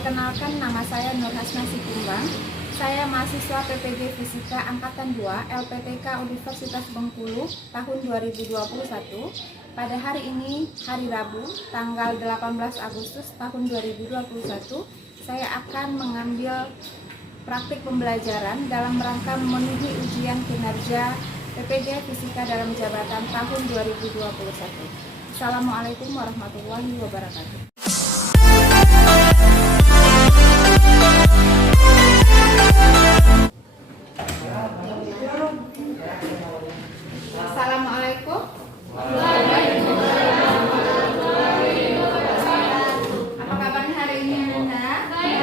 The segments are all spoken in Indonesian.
Perkenalkan, nama saya Nur Hasna Sikumbang. Saya mahasiswa PPG Fisika Angkatan 2 LPTK Universitas Bengkulu tahun 2021. Pada hari ini, hari Rabu, tanggal 18 Agustus tahun 2021, saya akan mengambil praktik pembelajaran dalam rangka memenuhi ujian kinerja PPG Fisika dalam jabatan tahun 2021. Assalamualaikum warahmatullahi wabarakatuh. Assalamualaikum. Apa kabarnya hari ini, Anda? Baik.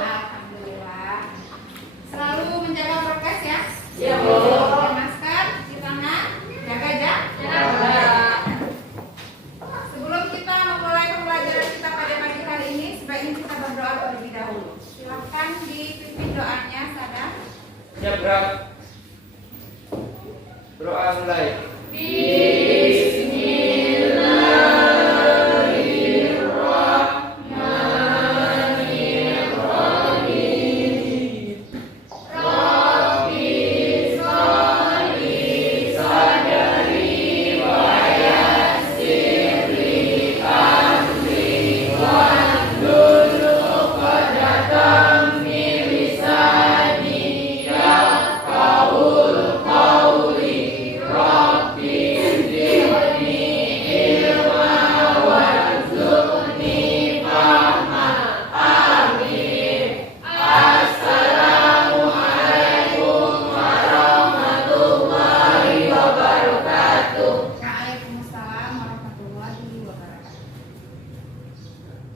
Alhamdulillah. Selalu menjaga prokes ya? Iya, Bu. Pakai masker, cuci tangan, jaga jarak. Sebelum kita memulai pembelajaran kita pada pagi hari ini, sebaiknya kita berdoa terlebih dahulu. Silakan dipimpin doanya, Sadam. Siap, gerak. Doa mulai.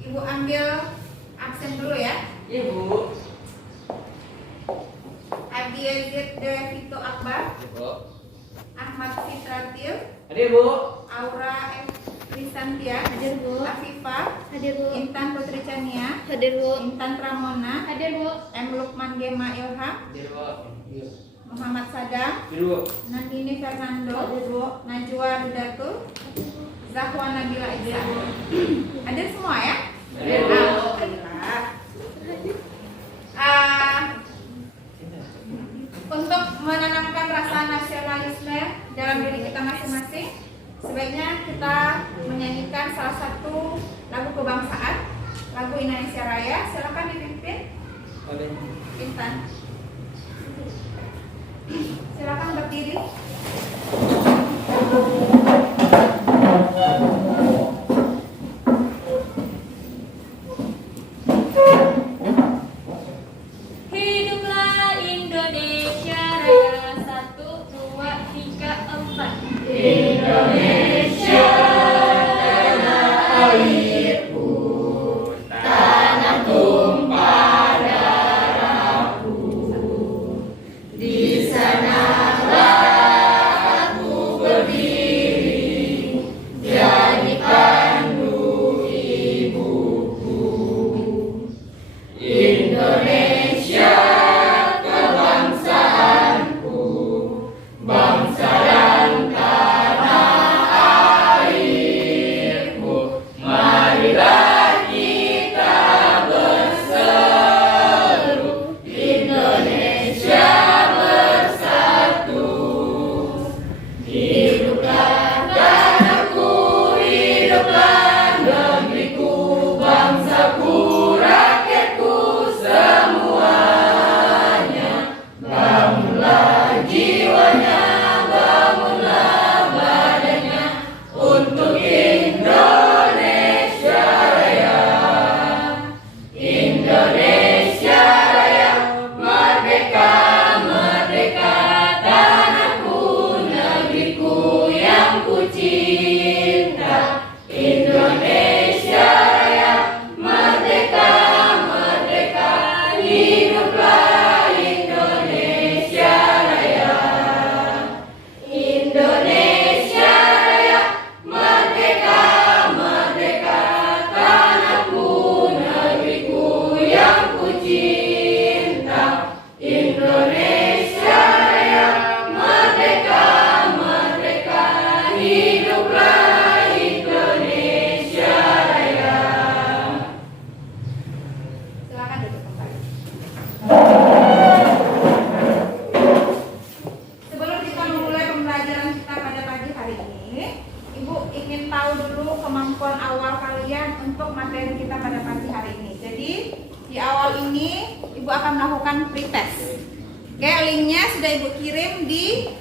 Ibu ambil absen dulu ya. Ibu. Abdi Yazid Devito Akbar, Ibu. Ahmad Fitratil, Hadir, Bu. Aura F. Risantia, Hadir, Bu. Afifah, Hadir, Bu. Intan Putri Chania, Hadir, Bu. Intan Pramona, Hadir, Bu. M. Lukman Gema Ilham, Hadir, Bu. Muhammad Sadam, Hadir, Bu. Nandini Fernando, Najwa Rudatul, Zahwa Nabila Iza. Hadir semua ya? Hadir, Bu. Alhamdulillah. Untuk menanamkan rasa nasionalisme dalam diri kita masing-masing, sebaiknya kita menyanyikan salah satu lagu kebangsaan, lagu Indonesia Raya. Silakan dipimpin, Intan. Silakan berdiri. Hiduplah Indonesia Raya. 1, 2, 3, 4. Indonesia tanah airku, tanah tumpah darahku. Di sanalah aku berdiri, jadi pandu ibuku. Indonesia kebangsaanku, bangsa dan tanah airku. Marilah kita berseru, Indonesia bersatu. Hiduplah tanahku, hiduplah negeriku, bangsaku, rakyatku semuanya. Bangunlah jiwanya, bangunlah badannya, untuk Indonesia Raya. Indonesia Raya, merdeka, merdeka, tanahku, negeriku. kemampuan awal kalian untuk materi kita pada pagi hari ini. Jadi di awal ini Ibu akan melakukan pretest. Oke, linknya sudah Ibu kirim di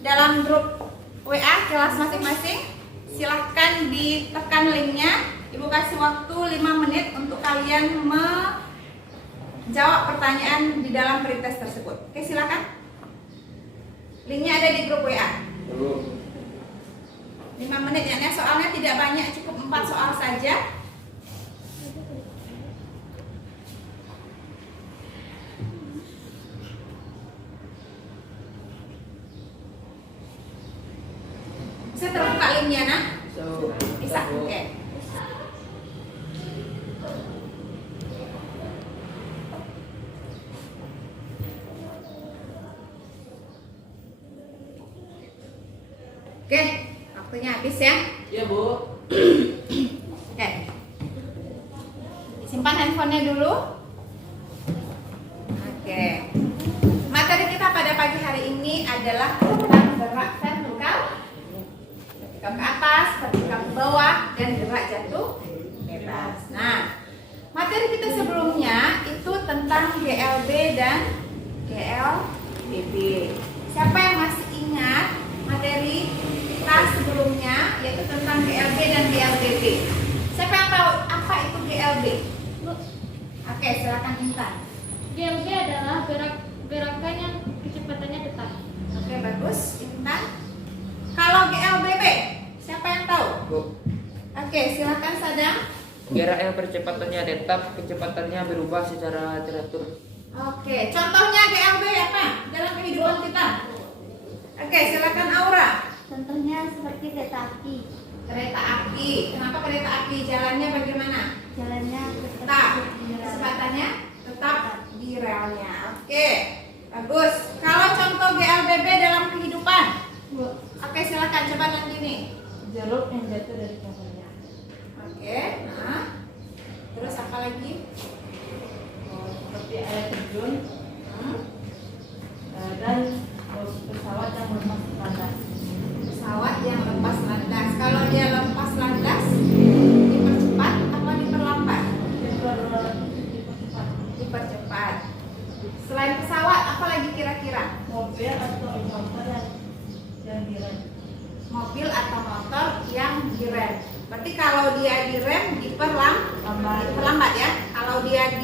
dalam grup WA kelas masing-masing. Silahkan ditekan linknya. Ibu kasih waktu 5 menit untuk kalian menjawab pertanyaan di dalam pretest tersebut. Oke, silakan. Linknya ada di grup WA. 5 menit ya, soalnya tidak banyak, cukup 4 soal saja. Bisa terbuka linknya, nak? Bisa, oke. Oke, waktunya habis ya. Iya, Bu. Oke. Simpan handphonenya dulu. Oke. Materi kita pada pagi hari ini adalah tentang gerak vertikal, vertikal ke atas, vertikal ke bawah, dan gerak jatuh bebas. Nah, materi kita sebelumnya itu tentang GLB dan GLBB. Siapa yang masih ingat materi kita sebelumnya, yaitu tentang GLB dan GLBB? Siapa yang tahu apa itu GLB? Oke, silakan Intan. GLB adalah gerakan yang kecepatannya tetap. Oke, bagus, Intan. Kalau GLBB, siapa yang tahu? Bu. Oke, silakan Sadam. Gerak yang percepatannya tetap, kecepatannya berubah secara teratur. Oke, contohnya GLB apa dalam kehidupan kita? Oke, silakan Aura. Contohnya seperti kereta api. Kereta api. Kenapa kereta api? Jalannya bagaimana? Jalannya Tetap. Kecepatannya tetap di relnya. Oke, bagus. Kalau contoh GLBB dalam kehidupan? Oke, silakan coba nanti nih. jeruk yang jatuh dari pohonnya. Oke, nah. Terus apa lagi? Seperti air terjun Hmm? dan pesawat yang lepas landas. Pesawat yang lepas landas. Kalau dia lepas landas, dipercepat atau diperlambat? Dipercepat. Dipercepat. Selain pesawat, apa lagi kira-kira? Mobil atau motor yang direm. Mobil atau motor yang direm. Berarti kalau dia direm, diperlambat ya. Kalau dia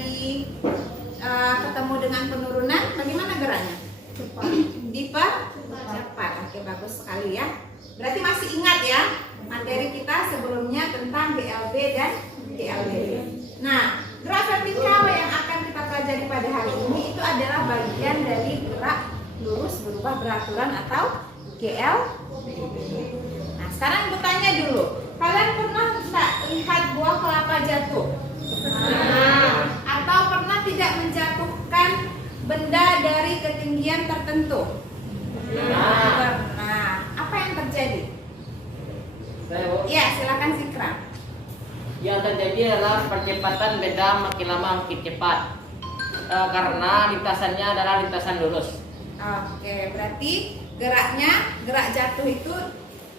ketemu dengan penurunan, bagaimana geraknya? Cepat. Dipercepat. Oke, bagus sekali ya. Berarti masih ingat ya materi kita sebelumnya tentang GLB dan GLBB. Nah, gerak vertikal yang akan kita pelajari pada hari ini itu adalah bagian dari gerak lurus berubah beraturan atau GLBB. Nah, sekarang ibu tanya dulu, kalian pernah tidak lihat buah kelapa jatuh? Atau pernah tidak menjatuhkan benda dari ketinggian tertentu? Pernah. Apa yang terjadi? Saya, Bu. Ya, silakan Sikra. Yang terjadi adalah percepatan benda makin lama makin cepat. Karena lintasannya adalah lintasan lurus. Oke, berarti gerak jatuh itu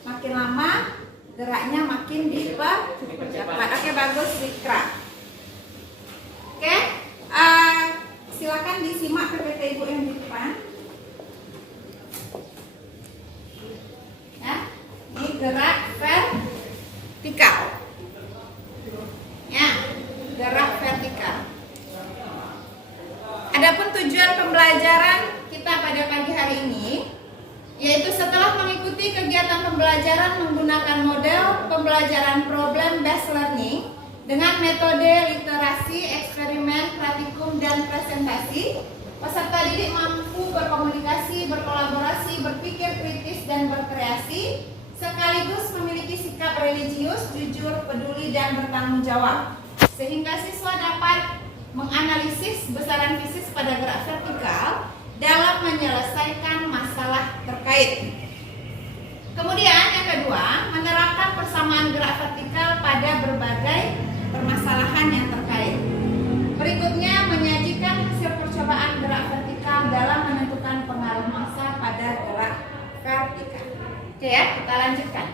makin lama geraknya makin dipercepat. Oke, bagus Sikra. Oke, silakan disimak PPT Ibu yang di depan. Ya, ini gerak vertikal. Ya, gerak vertikal. Adapun tujuan pembelajaran kita pada pagi hari ini, yaitu setelah mengikuti kegiatan pembelajaran menggunakan model pembelajaran problem based learning dengan metode literasi, eksperimen, praktikum, dan presentasi, peserta didik mampu berkomunikasi, berkolaborasi, berpikir kritis, dan berkreasi, sekaligus memiliki sikap religius, jujur, peduli, dan bertanggung jawab, sehingga siswa dapat menganalisis besaran fisik pada gerak vertikal dalam menyelesaikan masalah terkait. Kemudian yang kedua, menerapkan persamaan gerak vertikal pada berbagai permasalahan yang terkait. Berikutnya, menyajikan hasil percobaan gerak vertikal dalam menentukan pengaruh massa pada gerak vertikal. Oke ya, kita lanjutkan.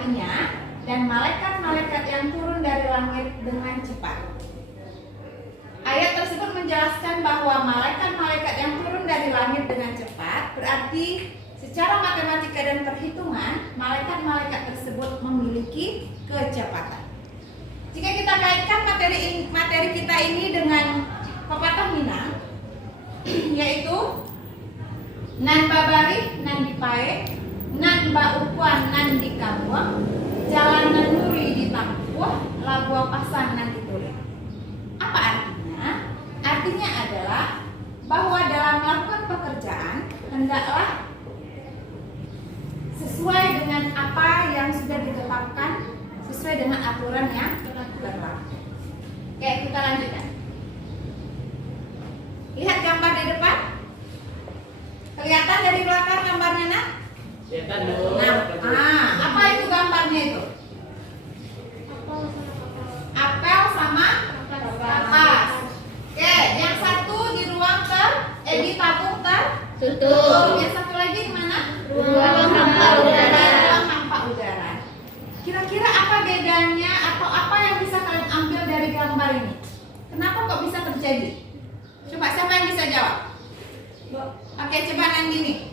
apinya dan malaikat-malaikat yang turun dari langit dengan cepat. Ayat tersebut menjelaskan bahwa malaikat-malaikat yang turun dari langit dengan cepat berarti secara matematika dan perhitungan malaikat-malaikat tersebut memiliki kecepatan. Jika kita kaitkan materi kita ini dengan pepatah Minang, yaitu nan babari nan dipae, nan baupuan nan dikabuang, jalanan nuri ditampuh, labuah pasan nan dituri. Apa artinya? Artinya adalah bahwa dalam melakukan pekerjaan hendaklah sesuai dengan apa yang sudah ditetapkan, sesuai dengan aturan yang berlaku. Oke, kita lanjutkan. Lihat gambar di depan. Kelihatan dari belakang gambarnya, Nak? Kelihatan dulu. Nah, apa itu gambarnya itu? Apel sama kapas. Oke, yang satu di ruang di tabung tertutup. Yang satu lagi di mana? Ruang hampa udara. Ruang hampa udara. Kira-kira apa bedanya atau apa yang bisa kalian ambil dari gambar ini? Kenapa kok bisa terjadi? Coba siapa yang bisa jawab? Oke, coba Nandini.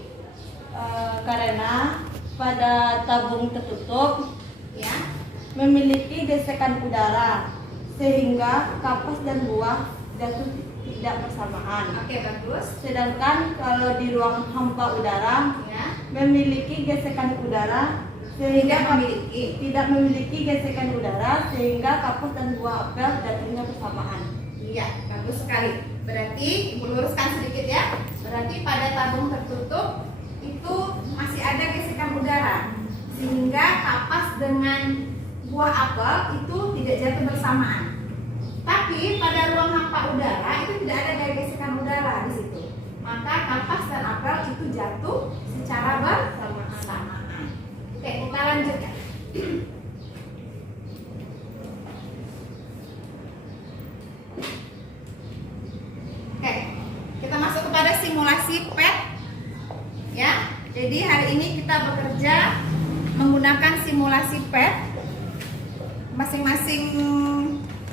Karena pada tabung tertutup Ya. memiliki gesekan udara sehingga kapas dan buah jatuh tidak bersamaan. Oke, bagus. Sedangkan kalau di ruang hampa udara Ya. memiliki gesekan udara tidak memiliki gesekan udara sehingga kapas dan buah apel jatuhnya bersamaan. Iya, bagus sekali. Berarti Ibu luruskan sedikit ya. Berarti pada tabung tertutup itu masih ada gesekan udara sehingga kapas dengan buah apel itu tidak jatuh bersamaan. Tapi pada ruang hampa udara itu tidak ada gesekan udara di situ. Maka kapas dan apel itu jatuh secara bersamaan. Oke, kita lanjutkan. Oke, kita masuk kepada simulasi PET. Ya, jadi hari ini kita bekerja menggunakan simulasi PET. Masing-masing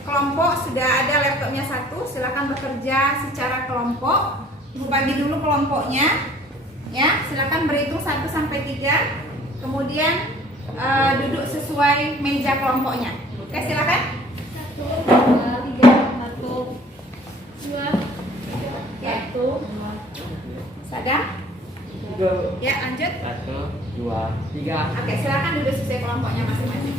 kelompok sudah ada laptopnya satu. Silakan bekerja secara kelompok. Ibu bagi dulu kelompoknya. Ya, silakan berhitung 1 sampai 3. Kemudian duduk sesuai meja kelompoknya. Oke, silakan. 1, 2, 3, 1, 2, 3, 1. Sadar? Ya, lanjut. 1, 2, 3. Oke, silakan duduk sesuai kelompoknya masing-masing.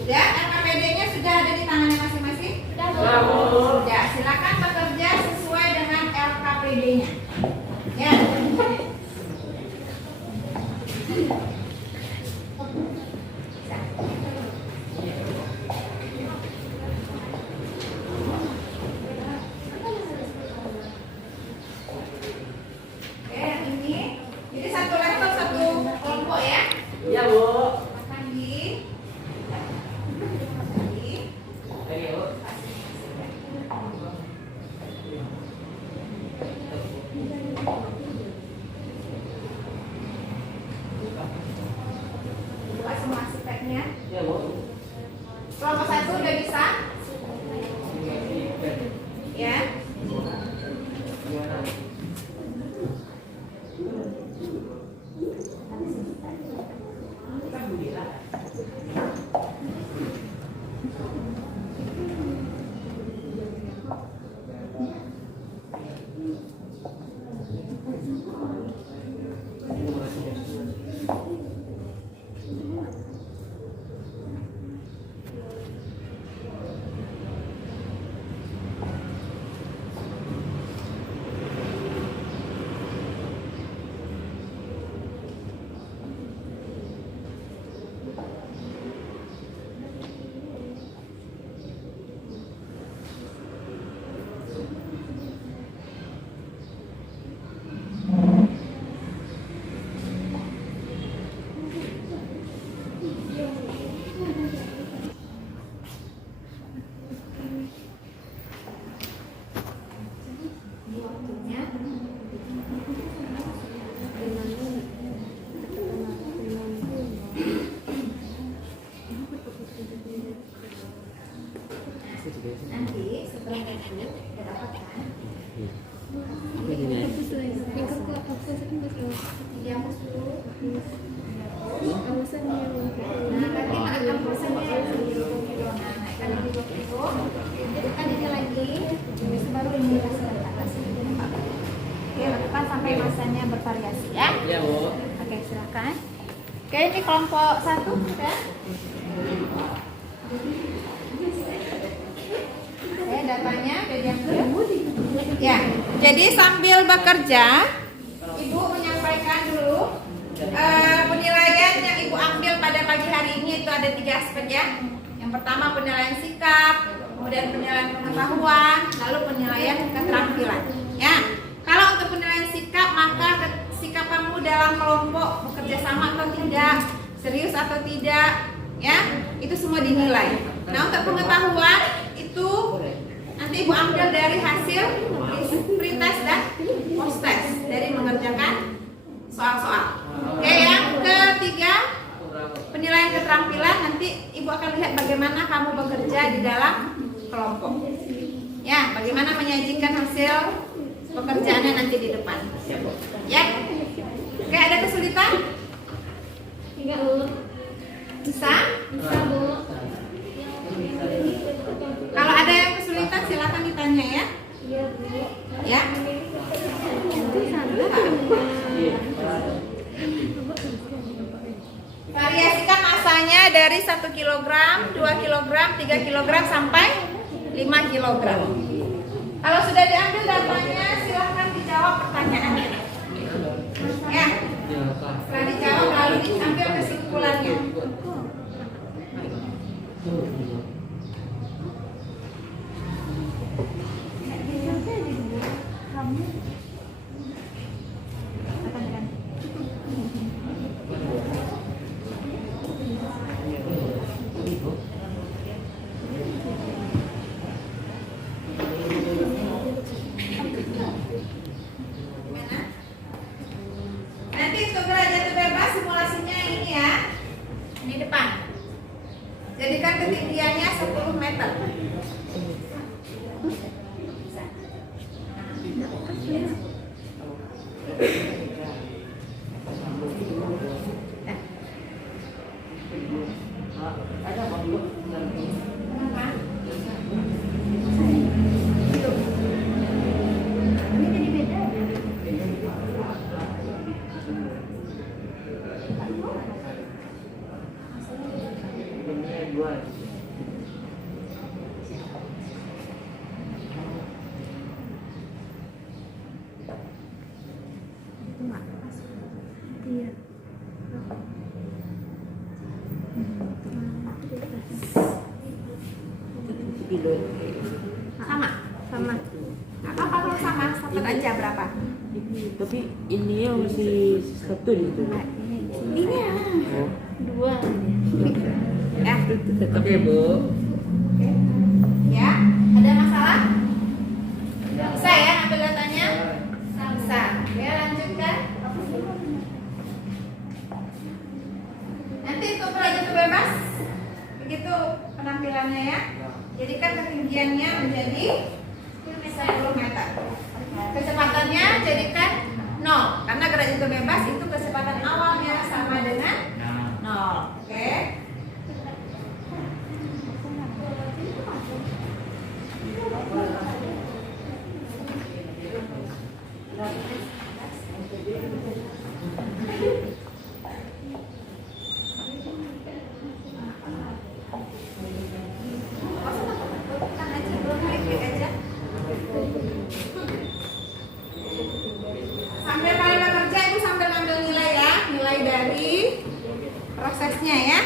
Sudah, RKPD-nya sudah ada di tangan. Nanti setelah itu kita dapatkan dihapus dulu. Nah, nanti akan prosesnya naikkan di blok itu, hidupkan ini lagi, habis itu baru ini kasih ke atas. Oke, lakukan sampai masanya bervariasi ya. Iya, Bu. Oke, silakan. Oke, ini kelompok 1 ya. Oke, datanya udah diambil. Ya, jadi sambil bekerja, Ibu menyampaikan dulu penilaian yang Ibu ambil pada pagi hari ini itu ada 3 aspek ya. Yang pertama penilaian sikap, kemudian penilaian pengetahuan, lalu penilaian keterampilan. Ya, kalau untuk penilaian sikap maka sikap kamu dalam kelompok bekerja sama atau tidak, serius atau tidak, ya itu semua dinilai. Nah untuk pengetahuan itu nanti Ibu ambil dari hasil pretest dan post-test dari mengerjakan soal-soal. Oke, yang ketiga penilaian keterampilan nanti Ibu akan lihat bagaimana kamu bekerja di dalam kelompok. Ya, bagaimana menyajikan hasil pekerjaannya nanti di depan. Ya. Oke, ada kesulitan? Enggak, Bu. Bisa? Bisa, Bu. Kalau ada yang kesulitan silakan ditanya ya. Iya, Bu. Ya. Variasikan masanya dari 1 kg, 2 kg, 3 kg sampai 5 kg. Kalau sudah diambil datanya silahkan dijawab pertanyaannya. Ya. Setelah dijawab lalu diambil kesimpulannya. Nanti untuk derajat bebas simulasinya ini ya, ini depan. Jadikan ketinggiannya 10 meter. Sama? Sama. Nggak apa-apa kalau sama, satu aja berapa? Tapi ini yang masih satu gitu. Ini ya. Oh. 2. Ya. Oke, Bu. Ya, ada masalah? Bisa ya ambil datanya? Bisa. Ya, lanjutkan. Nanti untuk derajat bebas, begitu penampilannya ya. Jadikan ketinggiannya menjadi 10 meter. Kecepatannya jadikan 0, karena derajat bebas itu kecepatan awalnya sama dengan 0. Oke. Sambil kalian bekerja, Ibu sambil ngambil nilai ya, nilai dari prosesnya ya.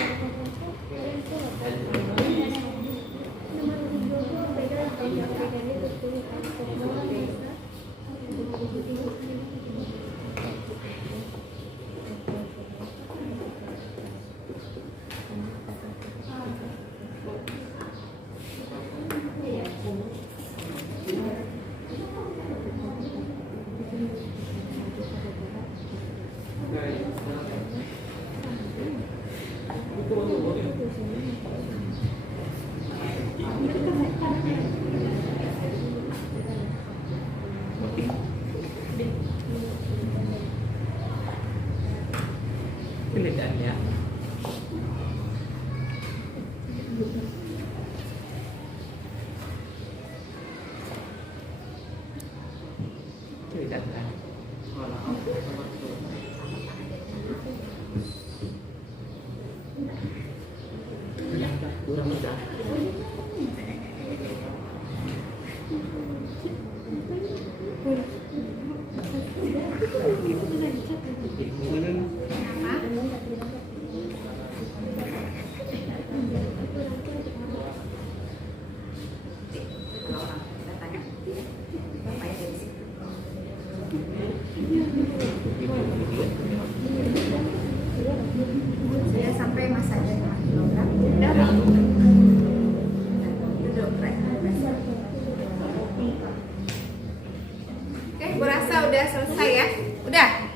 udah selesai ya? Udah?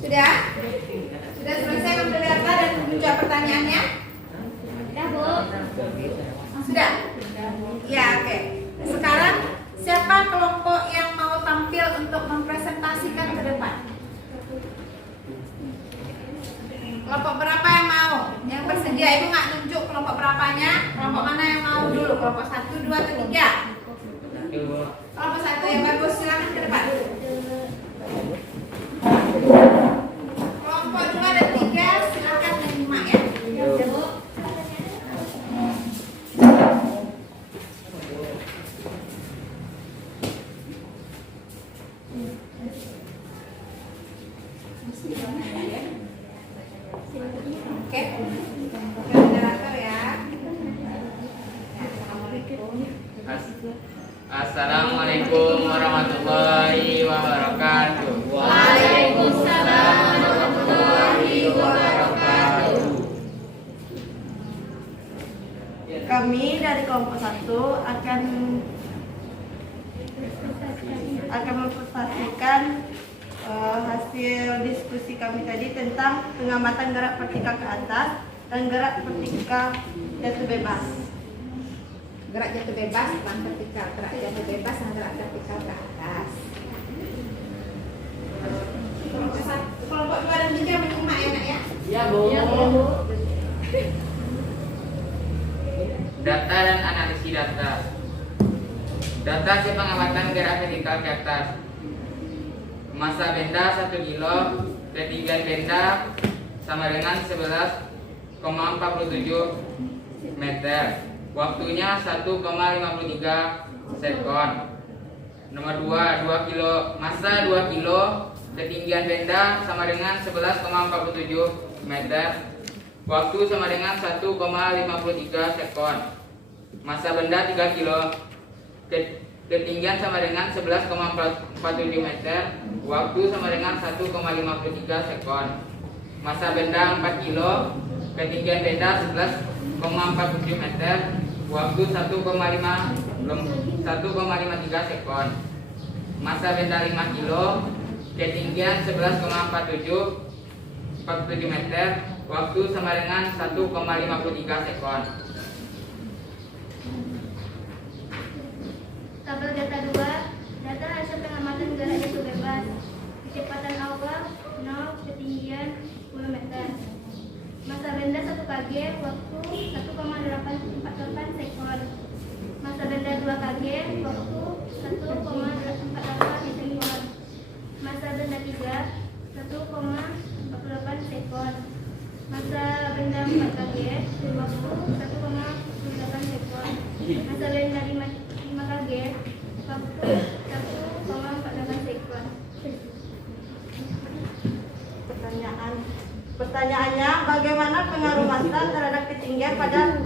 Sudah? Sudah selesai ngambil data dan menjawab pertanyaannya? Udah, Bu. Sudah? Ya, oke. Sekarang siapa kelompok yang mau tampil untuk mempresentasikan ke depan? Kelompok berapa yang mau? Yang bersedia, Ibu nggak nunjuk kelompok berapanya? Kelompok mana yang mau dulu? Kelompok 1, 2, atau 3? Kelompok 1 yang bagus, silakan ke depan. Kelompok 2 dan 3 silakan menyimak ya. Oke, moderator ya. Assalamualaikum warahmatullahi wabarakatuh. Waalaikumsalam warahmatullahi wabarakatuh. Kami dari kelompok 1 akan mempresentasikan hasil diskusi kami tadi tentang pengamatan gerak vertikal ke atas dan gerak vertikal jatuh bebas. Gerak jatuh bebas, bukan vertikal. Gerak jatuh bebas dan gerak vertikal ke atas. Kelompok 2 dan 3 menyimak ya, Nak ya. Ya, Bu. Data dan analisis data. Data hasil pengamatan gerak vertikal ke atas. Massa benda 1 kilo, ketinggian benda sama dengan 11,47 meter. Waktunya 1,53 sekon. Nomor 2 kilo, massa 2 kilo, ketinggian benda sama dengan 11,47 meter. Waktu sama dengan 1,53 sekon. Massa benda 3 kilo, ketinggian sama dengan 11,47 meter. Waktu sama dengan 1,53 sekon. Massa benda 4 kilo, ketinggian benda 11,47 meter. Waktu 1,53 sekon. Massa benda 5 kilo, ketinggian 11,47 meter. Waktu sama dengan 1,53 sekon. Tabel data 2, data hasil pengamatan gerak jatuh bebas. Kecepatan awal 0, ketinggian 10 meter. Massa benda 1 kg, waktu 1,848 sekon. Massa benda 2 kg, waktu 1,48 sekon. Massa benda 3, 1,48 sekon. Massa benda 4 kg, waktu 1,48 sekon. Massa benda 5 kg, waktu 1,48 sekon. Pertanyaannya, bagaimana pengaruh massa terhadap ketinggian pada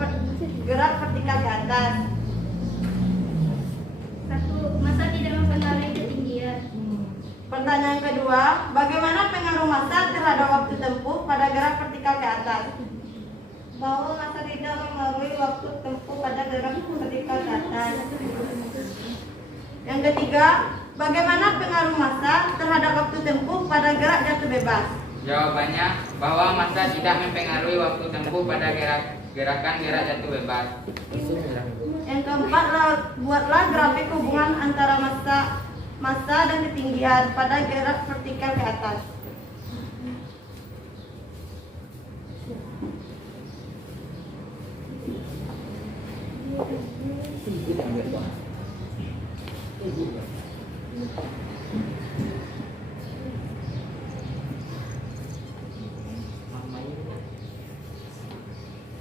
gerak vertikal ke atas? 1. Massa tidak mempengaruhi ketinggian. Pertanyaan kedua, bagaimana pengaruh massa terhadap waktu tempuh pada gerak vertikal ke atas? Bahwa massa tidak mempengaruhi waktu tempuh pada gerak vertikal ke atas. Yang ketiga, bagaimana pengaruh massa terhadap waktu tempuh pada gerak jatuh bebas? Jawabannya bahwa massa tidak mempengaruhi waktu tempuh pada gerakan gerak jatuh bebas. Yang keempat, buatlah grafik hubungan antara massa dan ketinggian pada gerak vertikal ke atas.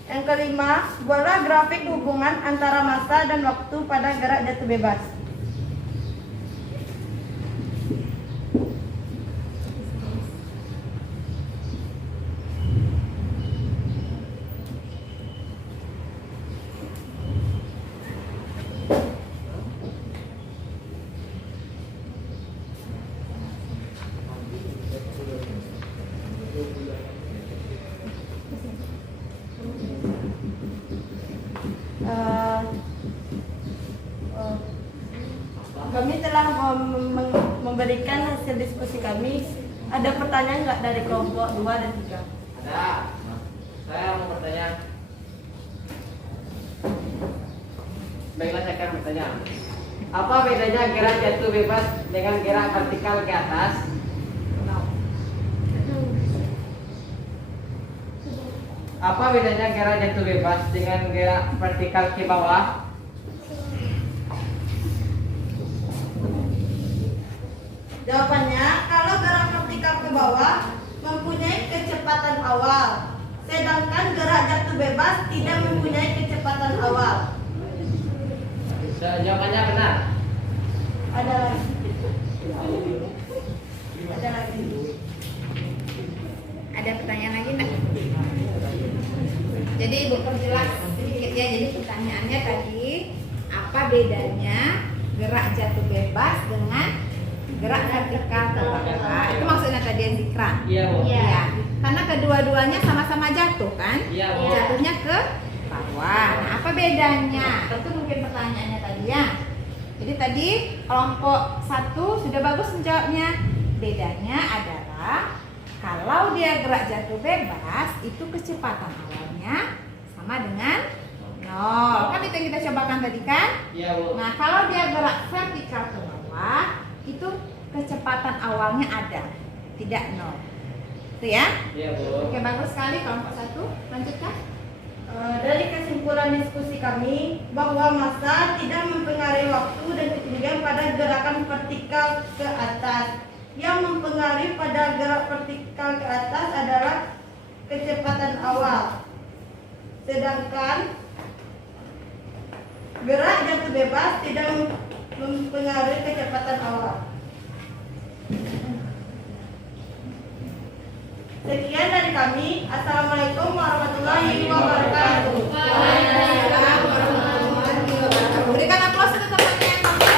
Yang kelima, buatlah grafik hubungan antara massa dan waktu pada gerak jatuh bebas. Kami telah memberikan hasil diskusi kami. Ada pertanyaan nggak dari kelompok 2 dan 3? Ada. Saya mau bertanya. Baiklah, saya akan bertanya. Apa bedanya gerak jatuh bebas dengan gerak vertikal ke atas? Apa bedanya gerak jatuh bebas dengan gerak vertikal ke bawah? Jawabannya, kalau gerak vertikal ke bawah mempunyai kecepatan awal, sedangkan gerak jatuh bebas tidak mempunyai kecepatan awal. Jawabannya benar. Ada lagi. Ada lagi. Ada pertanyaan lagi nggak? Jadi Ibu perjelas sedikit ya. Jadi pertanyaannya tadi, apa bedanya gerak jatuh bebas dengan gerak vertikal ke bawah? Itu maksudnya tadi yang Zikran. Iya, Bu. Iya. Karena kedua-duanya sama-sama jatuh kan? Iya, Bu. Jatuhnya ke bawah. Nah, apa bedanya? Itu mungkin pertanyaannya tadi ya. Jadi tadi kelompok 1 sudah bagus menjawabnya. Bedanya adalah kalau dia gerak jatuh bebas, itu kecepatan awalnya sama dengan 0. Kan itu yang kita cobakan tadi kan? Iya, Bu. Nah, kalau dia gerak vertikal ke bawah, itu kecepatan awalnya ada, tidak 0. Itu ya? Iya, Bu. Oke, bagus sekali kelompok 1. Lanjutkan. Dari kesimpulan diskusi kami bahwa massa tidak mempengaruhi waktu dan ketinggian pada gerakan vertikal ke atas. Yang mempengaruhi pada gerak vertikal ke atas adalah kecepatan awal. Sedangkan gerak jatuh bebas tidak mempengaruhi kecepatan awal. Sekian dari kami. Assalamualaikum warahmatullahi wabarakatuh. Waalaikumsalam warahmatullahi wabarakatuh. Berikan aplaus untuk temannya yang tampil.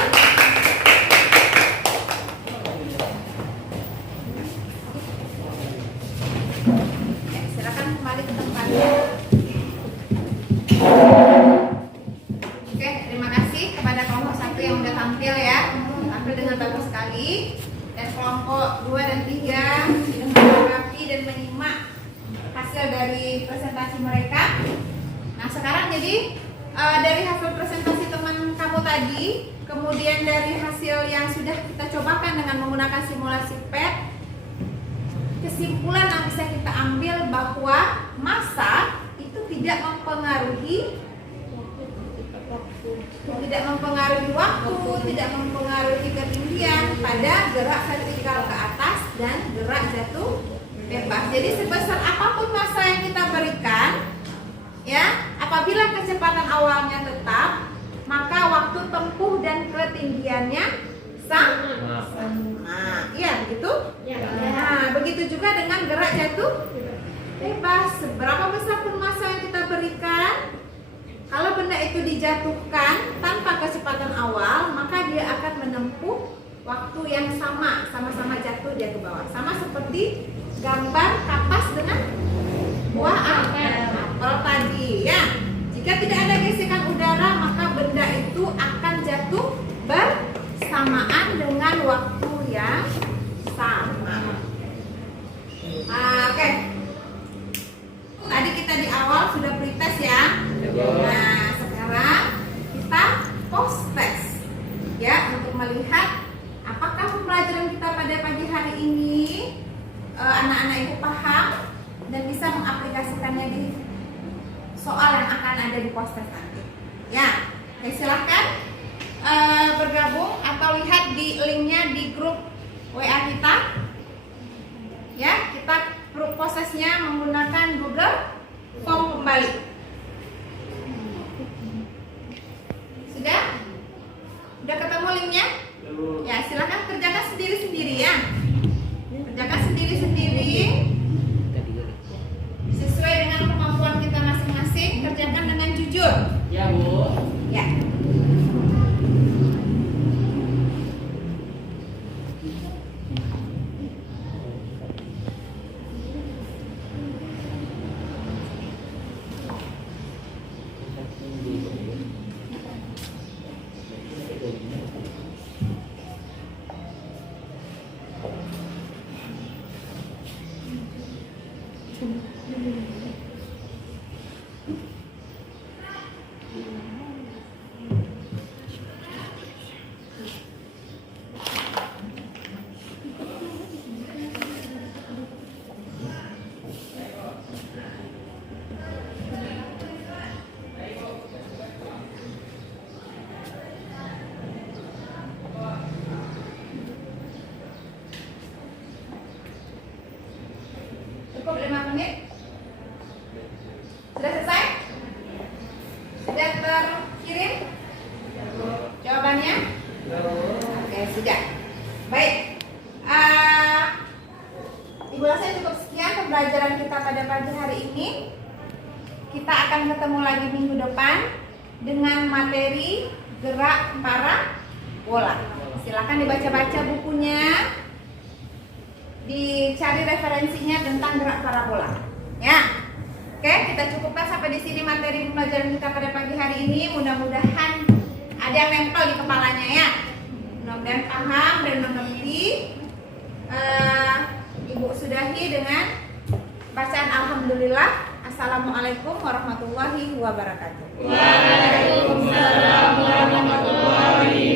Ya, silakan kembali ke tempatnya. Oke, terima kasih kepada kelompok 1 yang sudah tampil ya. Tampil dengan bagus sekali. Dan kelompok 2 dan 3 sudah menanggapi dan menyimak hasil dari presentasi mereka. Nah, sekarang jadi dari hasil presentasi teman kamu tadi, kemudian dari hasil yang sudah kita cobakan dengan menggunakan simulasi PET, kesimpulan yang bisa kita ambil bahwa massa itu tidak mempengaruhi waktu, tidak mempengaruhi ketinggian pada gerak vertikal ke atas dan gerak jatuh bebas. Jadi sebesar apapun massa yang kita berikan, ya, apabila kecepatan awalnya tetap, maka waktu tempuh dan ketinggiannya sama. Iya, begitu? Nah, begitu juga dengan gerak jatuh bebas. Seberapa besar pun massa yang kita berikan, kalau benda itu dijatuhkan tanpa kecepatan awal, maka dia akan menempuh waktu yang sama-sama jatuh dia ke bawah. Sama seperti gambar kapas dengan buah apel tadi ya. Jika tidak ada gesekan udara, maka benda itu akan jatuh bersamaan dengan waktu yang sama. Oke. Tadi kita di awal sudah pretest ya. Nah, sekarang kita post test ya, untuk melihat apakah pembelajaran kita pada pagi hari ini anak-anak ibu paham dan bisa mengaplikasikannya di soal yang akan ada di post test nanti. Ya, oke, silahkan bergabung atau lihat di linknya di grup WA kita. Ya, kita prosesnya menggunakan Google Form kembali. Sudah? Udah ketemu linknya? Ya, silakan kerjakan sendiri-sendiri ya. Kerjakan sendiri-sendiri sesuai dengan kemampuan kita masing-masing. Kerjakan dengan jujur. Ya, Bu. Ya. tidak. Baik. Ibu rasa cukup sekian pembelajaran kita pada pagi hari ini. Kita akan ketemu lagi minggu depan dengan materi gerak para bola. Silakan dibaca-baca bukunya, dicari referensinya tentang gerak para bola. Ya, oke, kita cukupkan sampai di sini materi pembelajaran kita pada pagi hari ini. Mudah-mudahan ada yang nempel di kepalanya ya. Mudah-mudahan paham dan mengerti. Ibu sudahi dengan bacaan alhamdulillah. Assalamualaikum warahmatullahi wabarakatuh. Waalaikumsalam warahmatullahi